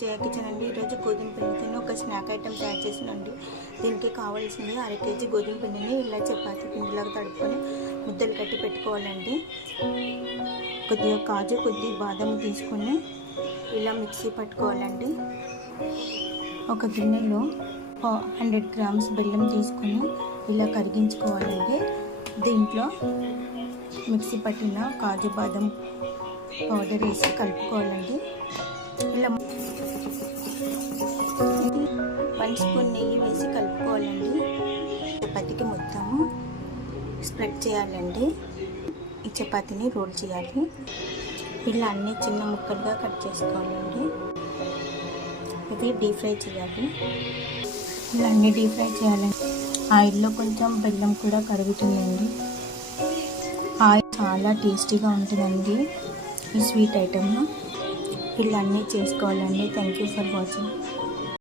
జయ kitchen అండి. ఈరోజు గోధుమ పిండితో ఒక స్నాక్ ఐటెం తయారు చేసినండి. దీనికి కావాల్సింది 1/2 kg గోధుమ పిండిని ఇలా చపాతీ పిండిలాగా తడుపుకొని ముద్దలు కట్టి పెట్టుకోవాలండి. కొద్దిగా కాజు, కొద్దిగా బాదం తీసుకొని ఇలా మిక్సీ పట్టుకోవాలండి. ఒక గిన్నెలో 100 grams బెల్లం తీసుకొని ఇలా కరిగించుకోవాలండి. దీంట్లో మిక్సీ పట్టిన కాజు, బాదం పౌడర్ వేసి కలుపుకోవాలండి. ఇలా 1 స్పూన్ నెయ్యి వేసి కలుపుకోవాలండి. చపాతీకి మొత్తము స్ప్రెడ్ చేయాలండి. ఈ చపాతీని రోల్ చేయాలి. ఇలా అన్ని చిన్న ముక్కలుగా కట్ చేసుకోవాలండి. ఇది డీప్ ఫ్రై చేయాలి. ఇలా అన్ని డీప్ ఫ్రై చేయాలండి. ఆయిల్లో కొంచెం బెల్లం కూడా కరుగుతుందండి. ఆయిల్ చాలా టేస్టీగా ఉంటుందండి ఈ స్వీట్ ఐటమ్. ఇలా అన్నీ చేసుకోవాలండి. Thank you for watching.